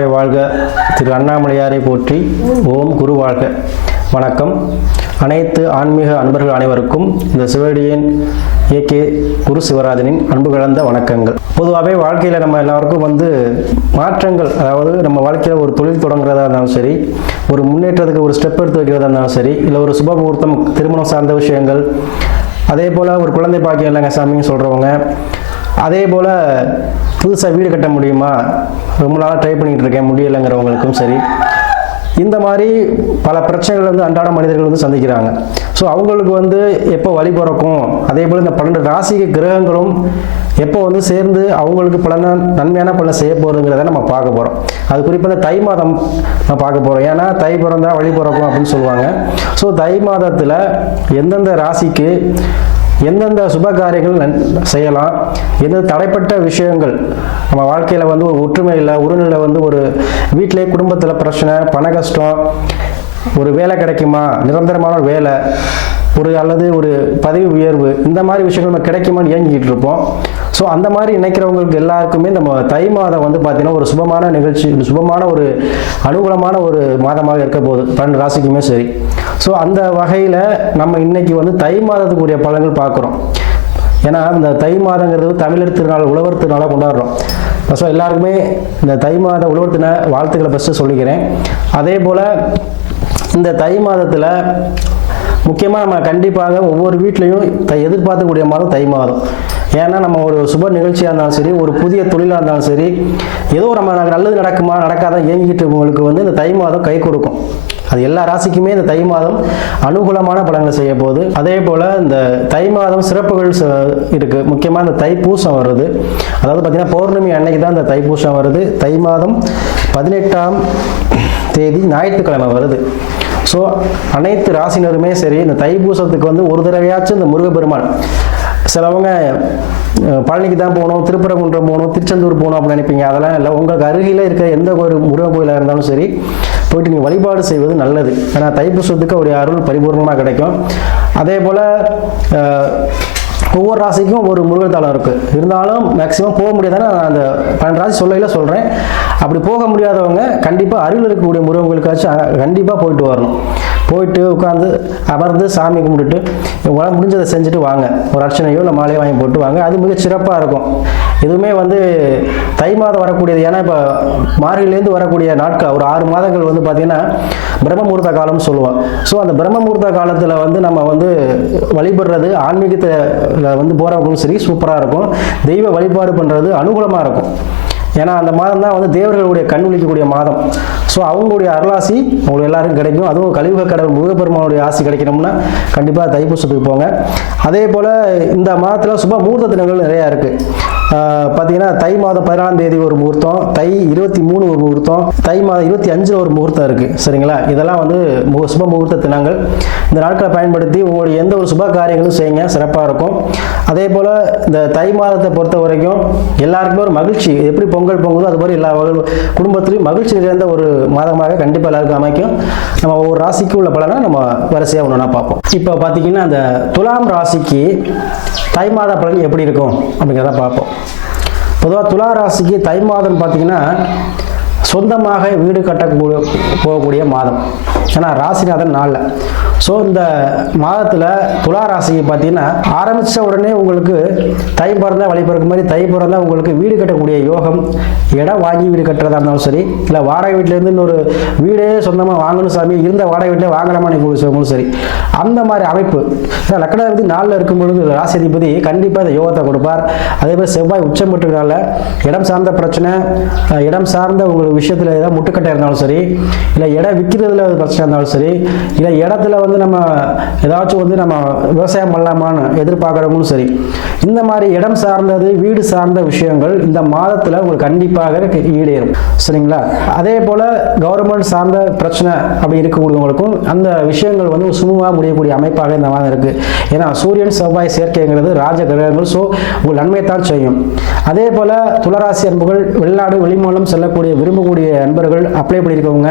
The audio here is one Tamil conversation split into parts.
வாழ்க வாழ்க. திரு அண்ணாமலையாரை போற்றி ஓம் குரு வாழ்க. வணக்கம். அனைத்து ஆன்மீக அன்பர்கள் அனைவருக்கும் இந்த சிவடியின் ஏகே குரு சிவராஜனின் அன்பு கலந்த வணக்கங்கள். பொதுவாகவே வாழ்க்கையில் நம்ம எல்லாருக்கும் வந்து மாற்றங்கள் அதாவது நம்ம வாழ்க்கையில் ஒரு தொழில் தொடங்குறதா இருந்தாலும் சரி ஒரு முன்னேற்றத்துக்கு ஒரு ஸ்டெப் எடுத்து வைக்கிறதா இருந்தாலும் சரி இல்லை ஒரு சுப முகூர்த்தம் திருமணம் சார்ந்த விஷயங்கள் அதே போல் ஒரு குழந்தை பாக்கியம் இல்லைங்க சாமின்னு சொல்கிறவங்க அதே போல் புதுசாக வீடு கட்ட முடியுமா? ரொம்ப நாளாக ட்ரை பண்ணிகிட்டு இருக்கேன். முடியலைங்கிறவங்களுக்கும் சரி. இந்த மாதிரி பல பிரச்சனைகள் வந்து அன்றாட மனிதர்கள் வந்து சந்திக்கிறாங்க. ஸோ அவங்களுக்கு வந்து எப்போ வழி பிறக்கும்? அதே போல் இந்த பன்னெண்டு ராசிக்கு கிரகங்களும் எப்போ வந்து சேர்ந்து அவங்களுக்கு பல நன்மையான பலன் செய்ய போகிறதுங்கிறத நம்ம பார்க்க போகிறோம் அது குறிப்பாக இந்த தை மாதம் நம்ம பார்க்க போகிறோம் ஏன்னா தை பிறந்தால் வழி பிறக்கும் அப்படின்னு சொல்லுவாங்க. ஸோ தை மாதத்தில் எந்தெந்த ராசிக்கு எந்தெந்த சுப காரியங்கள் நன்- செய்யலாம் எந்த தடைப்பட்ட விஷயங்கள். நம்ம வாழ்க்கையில் வந்து ஒரு ஒற்றுமை இல்லை உறநிலை வந்து ஒரு வீட்டிலே குடும்பத்தில் பிரச்சனை பண கஷ்டம் ஒரு வேலை கிடைக்குமா நிரந்தரமான ஒரு வேலை ஒரு அல்லது ஒரு பதவி உயர்வு இந்த மாதிரி விஷயங்கள் நம்ம கிடைக்குமான்னு ஏங்கிட்டு இருப்போம். ஸோ அந்த மாதிரி நினைக்கிறவங்களுக்கு எல்லாருக்குமே நம்ம தை மாதம் வந்து பார்த்தீங்கன்னா ஒரு சுபமான நிகழ்ச்சி சுபமான ஒரு அனுகூலமான ஒரு மாதமாக இருக்க போகுது. பன்னெண்டு ராசிக்குமே சரி. ஸோ அந்த வகையில் நம்ம இன்னைக்கு வந்து தை மாதத்துக்குரிய பலன்கள் பார்க்குறோம் ஏன்னா இந்த தை மாதங்கிறது தமிழர் திருநாள் உழவர் திருநாளாக கொண்டாடுறோம். ஸோ எல்லாருக்குமே இந்த தை மாத உழவர் தின வாழ்த்துக்களை ஃபஸ்ட்டு சொல்லிக்கிறேன். அதே போல் இந்த தை மாதத்தில் முக்கியமாக நம்ம கண்டிப்பாக ஒவ்வொரு வீட்லேயும் எதிர்பார்க்கக்கூடிய மாதம் தை மாதம். ஏன்னா நம்ம ஒரு சுப நிகழ்ச்சியாக இருந்தாலும் சரி ஒரு புதிய தொழிலாக இருந்தாலும் சரி ஏதோ நம்ம நல்லது நடக்குமா நடக்காத இயங்கிட்டு இருக்கவங்களுக்கு வந்து இந்த தை மாதம் கை கொடுக்கும். அது எல்லா ராசிக்குமே இந்த தை மாதம் அனுகூலமான பலன்களை செய்ய போகுது. அதே போல் இந்த தை மாதம் சிறப்புகள் இருக்குது முக்கியமாக இந்த தைப்பூசம் வருது. அதாவது பார்த்திங்கன்னா பௌர்ணமி அன்னைக்கு தான் இந்த தைப்பூசம் வருது. தை மாதம் பதினெட்டாம் தேதி ஞாயிற்றுக்கிழமை வருது. ஸோ அனைத்து ராசினருமே சரி இந்த தைப்பூசத்துக்கு வந்து ஒரு தடவையாச்சும் இந்த முருகப்பெருமான் சிலவங்க பழனிக்கு தான் போகணும் திருப்பரங்குன்றம் போகணும் திருச்செந்தூர் போகணும் அப்படின்னு நினைப்பீங்க. அதெல்லாம் இல்லை. உங்களுக்கு அருகில் இருக்கிற எந்த ஒரு முருகன் கோயிலாக இருந்தாலும் சரி போயிட்டு நீங்கள் வழிபாடு செய்வது நல்லது. ஏன்னா தைப்பூசத்துக்கு அவருடைய அருள் பரிபூர்ணமாக கிடைக்கும். அதே போல் ஒவ்வொரு ராசிக்கும் ஒரு முருகன் தலம் இருக்குது இருந்தாலும் மேக்ஸிமம் போக முடியாதானே நான் அந்த பன்னெண்டு ராசி சொல்லையில் சொல்கிறேன் அப்படி போக முடியாதவங்க கண்டிப்பாக அருகில் இருக்கக்கூடிய முருகங்களுக்காச்சும் கண்டிப்பாக போயிட்டு வரணும். போயிட்டு உட்காந்து அமர்ந்து சாமி கும்பிட்டுட்டு உங்களால் முடிஞ்சதை செஞ்சுட்டு வாங்க. ஒரு அர்ச்சனையோ இல்லை மாலையோ வாங்கி போட்டு வாங்க. அது மிக சிறப்பாக இருக்கும். எதுவுமே வந்து தை மாதம் வரக்கூடியது ஏன்னா இப்போ மார்கிலேருந்து வரக்கூடிய நாட்கள் ஒரு ஆறு மாதங்கள் வந்து பார்த்திங்கன்னா பிரம்மமூர்த்த காலம்னு சொல்லுவோம். ஸோ அந்த பிரம்மமூர்த்த காலத்தில் வந்து நம்ம வந்து வழிபடுறது ஆன்மீகத்தை வந்து போகிறவங்களும் சரி சூப்பராக இருக்கும். தெய்வ வழிபாடு பண்ணுறது அனுகூலமாக இருக்கும். ஏன்னா அந்த மாதம் தான் வந்து தேவர்களுடைய கண் விழிக்கக்கூடிய மாதம். ஸோ அவங்களுடைய அருளாசி உங்களுக்கு எல்லாருக்கும் கிடைக்கும். அதுவும் கழிவுக கடவுள் முருகப்பெருமானுடைய ஆசி கிடைக்கணும்னா கண்டிப்பாக தைப்பூசத்துக்கு போங்க. அதே போல் இந்த மாதத்தில் சுப முகூர்த்த தினங்கள் நிறையா இருக்குது பார்த்தீங்கன்னா தை மாதம் பதினாலாம் தேதி ஒரு முகூர்த்தம் தை இருபத்தி மூணு ஒரு முகூர்த்தம் தை மாதம் இருபத்தி அஞ்சில் ஒரு முகூர்த்தம் இருக்குது சரிங்களா? இதெல்லாம் வந்து மு- சுப முகூர்த்த தினங்கள். இந்த நாட்களை பயன்படுத்தி உங்களுடைய எந்த ஒரு சுப காரியங்களும் செய்யுங்க. சிறப்பாக இருக்கும். அதே போல் இந்த தை மாதத்தை பொறுத்த வரைக்கும் எல்லாருக்குமே ஒரு மகிழ்ச்சி. எப்படி பொங்கல் பொங்குதோ அது மாதிரி எல்லா வகை- குடும்பத்திலையும் மகிழ்ச்சி நிறைந்த ஒரு மாதமாக கண்டிப்பாக எல்லாருக்கும் அமைக்கும். நம்ம ஒவ்வொரு ராசிக்கு உள்ள பலனை நம்ம வரிசையாக ஒன்று பார்ப்போம். இப்போ பார்த்தீங்கன்னா அந்த துலாம் ராசிக்கு தை மாத பலன் எப்படி இருக்கும் அப்படிங்கிறத பார்ப்போம். பொதுவாக துலா ராசிக்கு தை மாதம் பார்த்தீங்கன்னா சொந்தமாக வீடு கட்டக்கூடிய போகக்கூடிய மாதம். ஏன்னா ராசிநாதன் நாளில். ஸோ இந்த மாதத்தில் துலா ராசியை பார்த்தீங்கன்னா ஆரம்பித்த உடனே உங்களுக்கு தை பிறந்தா வழி பிறக்க மாதிரி தை பிறந்தா உங்களுக்கு வீடு கட்டக்கூடிய யோகம் இடம் வாங்கி வீடு கட்டுறதா இருந்தாலும் சரி இல்லை வாடகை வீட்டிலேருந்து இன்னொரு வீடே சொந்தமாக வாங்கணும் சாமி இருந்த வாடகை வீட்டிலே வாங்கலாமா நீங்கள் சரி. அந்த மாதிரி அமைப்பு. ஏன்னா லக்னாதிபதி நாளில் இருக்கும் பொழுது ராசி அதிபதி கண்டிப்பாக இந்த யோகத்தை கொடுப்பார். அதே மாதிரி செவ்வாய் உச்சம் பெற்றுனால இடம் சார்ந்த பிரச்சனை இடம் சார்ந்த உங்களுக்கு விஷயத்தில் ஏதாவது முட்டுக்கட்டை இருந்தாலும் சரி இல்லை இடம் விற்கிறதுல பிரச்சனை இருந்தாலும் சரி இல்லை இடத்துல வந்து நம்ம ஏதாச்சும் வந்து நம்ம விவசாயம் பண்ணலாமான்னு எதிர்பார்க்குறவங்களும் சரி இந்த மாதிரி இடம் சார்ந்தது வீடு சார்ந்த விஷயங்கள் இந்த மாதத்தில் உங்களுக்கு கண்டிப்பாக ஈடேறும். சரிங்களா? அதே போல் கவர்மெண்ட் சார்ந்த பிரச்சனை அப்படி இருக்கக்கூடியவங்களுக்கும் அந்த விஷயங்கள் வந்து சுமூகமாக முடியக்கூடிய அமைப்பாக இந்த மாதம் இருக்குது ஏன்னா சூரியன் செவ்வாய் சேர்க்கைங்கிறது ராஜ கிரகங்கள் ஸோ உங்கள் நன்மையைத்தான் செய்யும். அதே போல் துளராசி அன்புகள் வெளிநாடு வெளிமூலம் செல்லக்கூடிய விரும்பக்கூடிய அன்பர்கள் அப்ளை பண்ணியிருக்கவங்க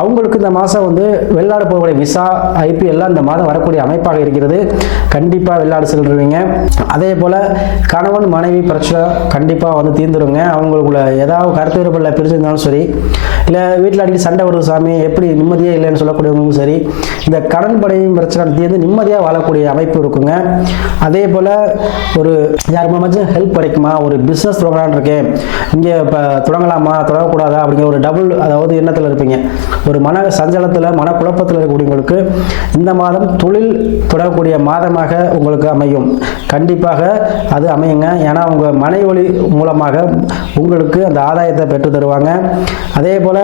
அவங்களுக்கு இந்த மாதம் மாதம் வந்து வெளிநாடு போகக்கூடிய விசா ஐபிஎல்லாம் இந்த மாதம் வரக்கூடிய அமைப்பாக இருக்கிறது. கண்டிப்பாக விளையாட செல்றீங்க அதே போல் கணவன் மனைவி பிரச்சனை கண்டிப்பாக வந்து தீர்ந்துருங்க. அவங்களுக்குள்ள ஏதாவது கருத்து வேறுபாடில் பிரிச்சிருந்தாலும் சரி இல்லை வீட்டில் அடிக்கடி சண்டை வருது சாமி எப்படி நிம்மதியே இல்லைன்னு சொல்லக்கூடியவங்களும் சரி இந்த கடன் படையும் பிரச்சனை தீர்ந்து நிம்மதியாக வாழக்கூடிய அமைப்பு இருக்குங்க. அதே போல் ஒரு யார் மூலமாச்சும் ஹெல்ப் கிடைக்குமா? ஒரு பிஸ்னஸ் தொடங்கலான்னு இருக்கேன். இங்கே இப்போ தொடங்கலாமா? தொடங்கக்கூடாதா? அப்படிங்கிற ஒரு டபுள் அதாவது எண்ணத்தில் இருப்பீங்க. ஒரு மன சஞ்சலத்தில் மன குழப்பத்தில் இருக்கக்கூடியவங்களுக்கு இந்த மாதம் தொழில் தொடரக்கூடிய மாதமாக உங்களுக்கு அமையும். கண்டிப்பாக அது அமையுங்க. ஏன்னா உங்கள் மனைவி மூலமாக உங்களுக்கு அந்த ஆதாயத்தை பெற்று தருவாங்க. அதே போல்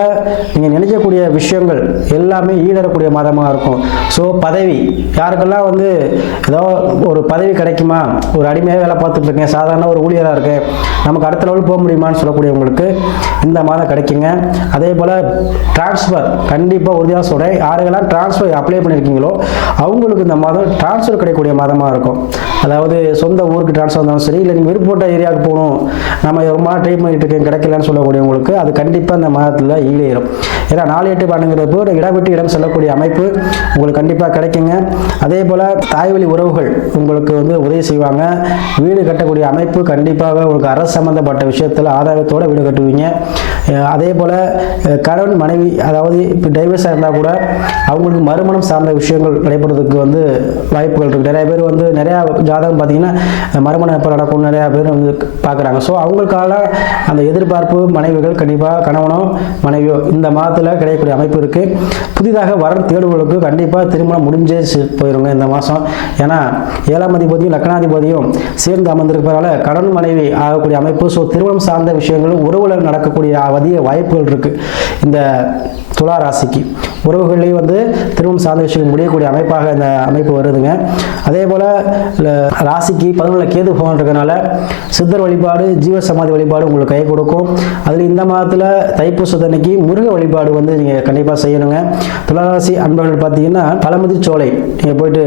நீங்கள் நினைக்கக்கூடிய விஷயங்கள் எல்லாமே ஈடறக்கூடிய மாதமாக இருக்கும். ஸோ பதவி. யாருக்கெல்லாம் வந்து ஏதோ ஒரு பதவி கிடைக்குமா? ஒரு அடிமையாக வேலை பார்த்துட்டு இருக்கேன். சாதாரண ஒரு ஊழியராக இருக்கேன். நமக்கு அடுத்த லெவல் போக முடியுமான்னு சொல்லக்கூடியவங்களுக்கு இந்த மாதம் கிடைக்குங்க. அதே போல் டிரான்ஸ்ஃபர் கண்டிப்பாக உறுதியாக சொல்கிறேன் யாருக்கெல்லாம் டிரான்ஸ்ஃபர் அப்ளை பண்ணியிருக்கீங்களோ அவங்களுக்கு இந்த மாதம் டிரான்ஸ்ஃபர் கிடைக்கக்கூடிய மாதமாக இருக்கும். அதாவது சொந்த ஊருக்கு டிரான்ஸ்ஃபர் இருந்தாலும் சரி இல்லை நீங்கள் விருப்பப்பட்ட ஏரியாவுக்கு போகணும் நம்ம ரொம்ப நாள் ட்ரை பண்ணிட்டு இருக்கேன் கிடைக்கலன்னு சொல்லக்கூடியவங்களுக்கு அது கண்டிப்பாக இந்த மாதத்தில் ஈடேறும். ஏன்னா நாலு எட்டு பண்ணுங்கிறப்போ ஒரு இடம் விட்டு இடம் செல்லக்கூடிய அமைப்பு உங்களுக்கு கண்டிப்பாக கிடைக்குங்க. அதே போல் தாய்வழி உறவுகள் உங்களுக்கு வந்து உதவி செய்வாங்க. வீடு கட்டக்கூடிய அமைப்பு கண்டிப்பாக உங்களுக்கு அரசு சம்மந்தப்பட்ட விஷயத்தில் ஆதாயத்தோடு வீடு கட்டுவீங்க. அதே போல் கணவன் மனைவி அதாவது இப்போ டைவர்ஸாக இருந்தால் கூட அவங்களுக்கு மறுமணம் சார்ந்த விஷயங்கள் நடைபெறதுக்கு வந்து வாய்ப்புகள் இருக்குது நிறைய பேர் வந்து நிறையா ஜாதகம் பார்த்தீங்கன்னா மறுமணம் எப்போ நடக்கும் நிறையா பேர் வந்து பார்க்குறாங்க ஸோ அவங்களுக்கான அந்த எதிர்பார்ப்பு மனைவிகள் கண்டிப்பாக கணவனோ மனைவியோ இந்த மாதத்தில் கிடைக்கக்கூடிய அமைப்பு இருக்குது புதிதாக வர தேடுவர்களுக்கு கண்டிப்பாக திருமணம் முடிஞ்சே போயிருங்க இந்த மாதம் ஏன்னா ஏழாம் அதிபதியும் லக்னாதிபதியும் சேர்ந்து அமர்ந்திருப்பதால கடன் மனைவி ஆகக்கூடிய அமைப்பு ஸோ திருமணம் சார்ந்த விஷயங்களும் உறவுல நடக்கக்கூடிய அதிக வாய்ப்புகள் இருக்குது இந்த துலா ராசிக்கு. உறவுகள்லேயும் வந்து திருமணம் சார்ந்த விஷயங்கள் முடியக்கூடிய அமைப்பாக இந்த அமைப்பு வருதுங்க. அதே போல் ராசிக்கு பதினொன்றில் கேது பகவான் இருக்கனால சித்தர் வழிபாடு ஜீவ சமாதி வழிபாடு உங்களுக்கு கை கொடுக்கும். அதில் இந்த மாதத்தில் தைப்பூசத்தன்னைக்கு முருக வழிபாடு வந்து நீங்கள் கண்டிப்பாக செய்யணுங்க. துளாராசி அன்பர்கள் பார்த்தீங்கன்னா பழமுதிர் சோலை நீங்கள் போயிட்டு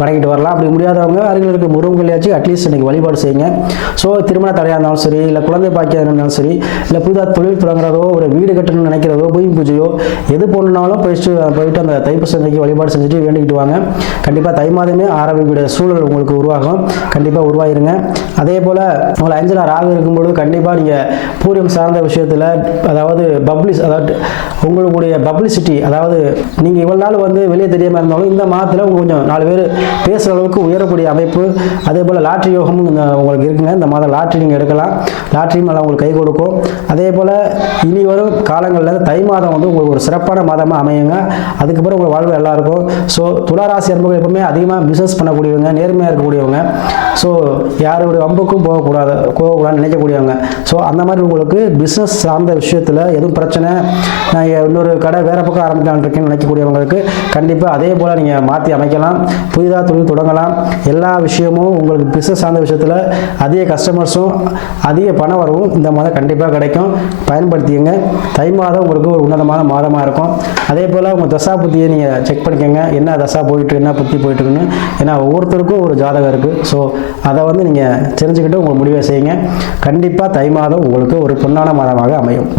வணங்கிட்டு வரலாம். அப்படி முடியாதவங்க அருகில் இருக்க முருகங்களையாச்சும் அட்லீஸ்ட் இன்றைக்கி வழிபாடு செய்யுங்க. ஸோ திருமண தடையாக இருந்தாலும் சரி இல்லை குழந்தை பாக்கியாக இருந்தாலும் சரி இல்லை புதிதாக தொழில் தொடங்குறதோ ஒரு வீடு கட்டணும்னு நினைக்கிறதோ பூமி பூஜையோ எது போடணுனாலும் போயிட்டு போயிட்டு அந்த தைப்பூசத்தைக்கு வழிபாடு செஞ்சுட்டு வேண்டிக்கிட்டு வாங்க கண்டிப்பாக தை மாதமே ஆரம்பிக்கக்கூடிய சூழல் உங்களுக்கு உருவாகும். கண்டிப்பாக உருவாயிருங்க. அதே போல் உங்களை அஞ்சலா ராகு இருக்கும்பொழுது கண்டிப்பாக நீங்கள் பூரியம் சார்ந்த விஷயத்தில் அதாவது பப்ளிஸ் அதாவது உங்களுடைய பப்ளிசிட்டி அதாவது நீங்கள் இவ்வளோ நாள் வந்து வெளியே தெரியாமல் இருந்தாலும் இந்த மாதத்தில் கொஞ்சம் நாலு பேர் பேசுகிற அளவுக்கு உயரக்கூடிய அமைப்பு அதே போல் லாட்ரி யோகமும் இந்த உங்களுக்கு இருக்குங்க. இந்த மாதம் லாட்ரி நீங்கள் எடுக்கலாம். லாட்ரியும் நல்லா உங்களுக்கு கை கொடுக்கும். அதே போல் இனி வரும் காலங்களில் தை மாதம் வந்து உங்களுக்கு ஒரு சிறப்பான மாதமாக அமையுங்க. அதுக்கப்புறம் உங்கள் வாழ்வு நல்லா இருக்கும் ஸோ துளாராசி அன்பர்கள் எப்பவுமே அதிகமாக பிஸ்னஸ் பண்ணக்கூடியவங்க நேர்மையாக இருக்கக்கூடியவங்க. ஸோ யாருடைய வம்புக்கும் போகக்கூடாது போகக்கூடாதுன்னு நினைக்கக்கூடியவங்க. ஸோ அந்த மாதிரி உங்களுக்கு பிஸ்னஸ் சார்ந்த விஷயத்தில் எதுவும் பிரச்சனை? நான் இன்னொரு கடை வேறு பக்கம் ஆரம்பிக்கலான் இருக்கேன்னு நினைக்கக்கூடியவங்களுக்கு கண்டிப்பாக அதே போல் நீங்கள் மாற்றி அமைக்கலாம். புதிதாக தொழில் தொடங்கலாம். எல்லா விஷயமும் உங்களுக்கு பிஸ்னஸ் சார்ந்த விஷயத்தில் அதிக கஸ்டமர்ஸும் அதிக பண வரவும் இந்த மாதம் கண்டிப்பாக கிடைக்கும். பயன்படுத்தியுங்க தை மாதம் உங்களுக்கு ஒரு உன்னதமான மாதமாக இருக்கும். அதே போல் உங்கள் தசாபுத்தியை நீங்கள் நீங்கள் செக் பண்ணிக்கோங்க. என்ன தசா போயிட்டு என்ன புத்தி போயிட்டுருக்குன்னு ஏன்னா ஒவ்வொருத்தருக்கும் ஒரு ஜாதகம் இருக்குது ஸோ அதை வந்து நீங்கள் தெரிஞ்சுக்கிட்டு உங்கள் முடிவை செய்யுங்க. கண்டிப்பாக தை மாதம் உங்களுக்கு ஒரு பொன்னான மாதமாக அமையும்.